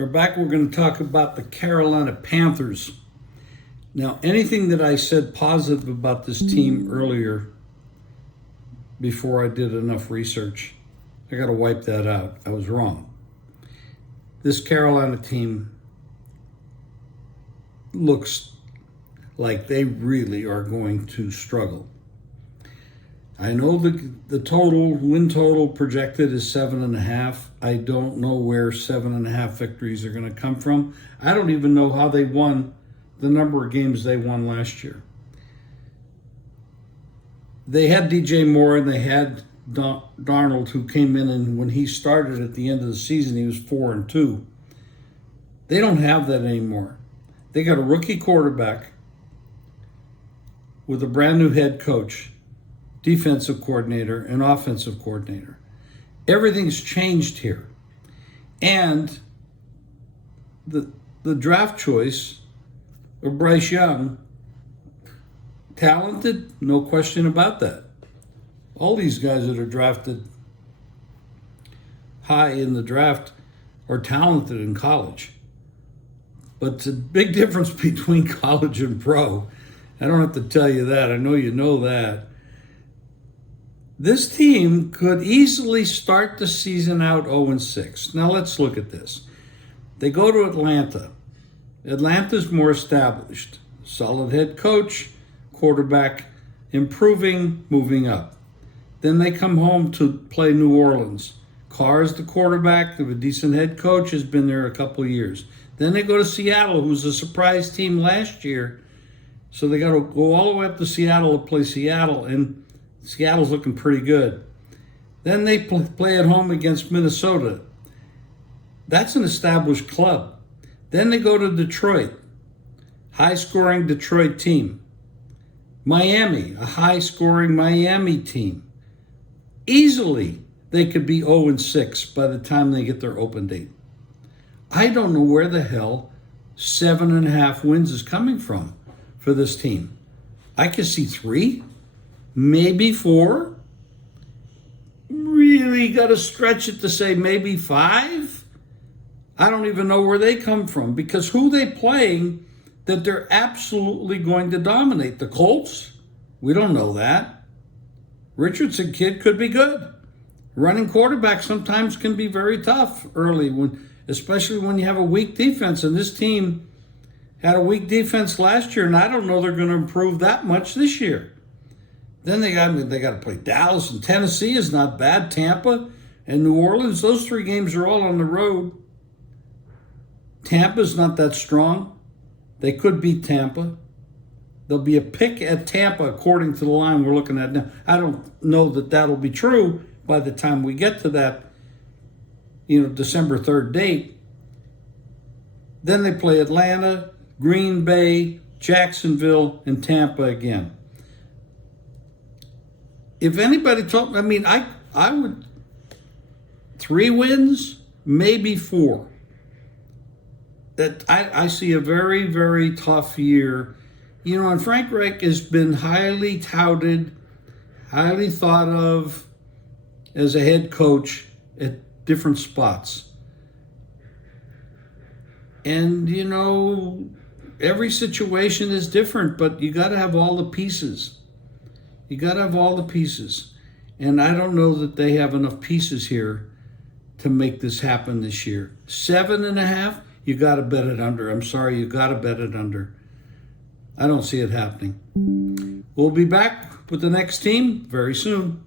We're back. We're going to talk about the Carolina Panthers. Now, anything that I said positive about this team earlier, before I did enough research, I got to wipe that out. I was wrong. This Carolina team looks like they really are going to struggle. I know the total win total projected is 7.5. I don't know where 7.5 victories are going to come from. I don't even know how they won the number of games they won last year. They had DJ Moore and they had Darnold, who came in, and when he started at the end of the season, he was 4-2. They don't have that anymore. They got a rookie quarterback with a brand new head coach, defensive coordinator, and offensive coordinator. Everything's changed here. And the draft choice of Bryce Young, talented, no question about that. All these guys that are drafted high in the draft are talented in college. But it's a big difference between college and pro. I don't have to tell you that. I know you know that. This team could easily start the season out 0-6. Now let's look at this. They go to Atlanta. Atlanta's more established. Solid head coach, quarterback improving, moving up. Then they come home to play New Orleans. Carr's the quarterback. They have a decent head coach, has been there a couple of years. Then they go to Seattle, who's a surprise team last year. So they got to go all the way up to Seattle to play Seattle, and Seattle's looking pretty good. Then they play at home against Minnesota. That's an established club. Then they go to Detroit, high-scoring Detroit team. Miami, a high-scoring Miami team. Easily, they could be 0-6 by the time they get their open date. I don't know where the hell 7.5 wins is coming from for this team. I could see 3, maybe 4. Really got to stretch it to say maybe 5. I don't even know where they come from, because who they playing that they're absolutely going to dominate? The Colts? We don't know that. Richardson kid could be good. Running quarterback sometimes can be very tough early, especially when you have a weak defense. And this team had a weak defense last year, and I don't know they're going to improve that much this year. Then they got to play Dallas, and Tennessee is not bad. Tampa and New Orleans, those 3 games are all on the road. Tampa's not that strong. They could beat Tampa. There'll be a pick at Tampa according to the line we're looking at now. I don't know that that'll be true by the time we get to that, December 3rd date. Then they play Atlanta, Green Bay, Jacksonville, and Tampa again. If anybody told me, I would 3 wins, maybe 4. That I see a very, very tough year. And Frank Reich has been highly touted, highly thought of as a head coach at different spots. And, every situation is different, but you got to have all the pieces. You got to have all the pieces. And I don't know that they have enough pieces here to make this happen this year. 7.5, you got to bet it under. I'm sorry, you got to bet it under. I don't see it happening. We'll be back with the next team very soon.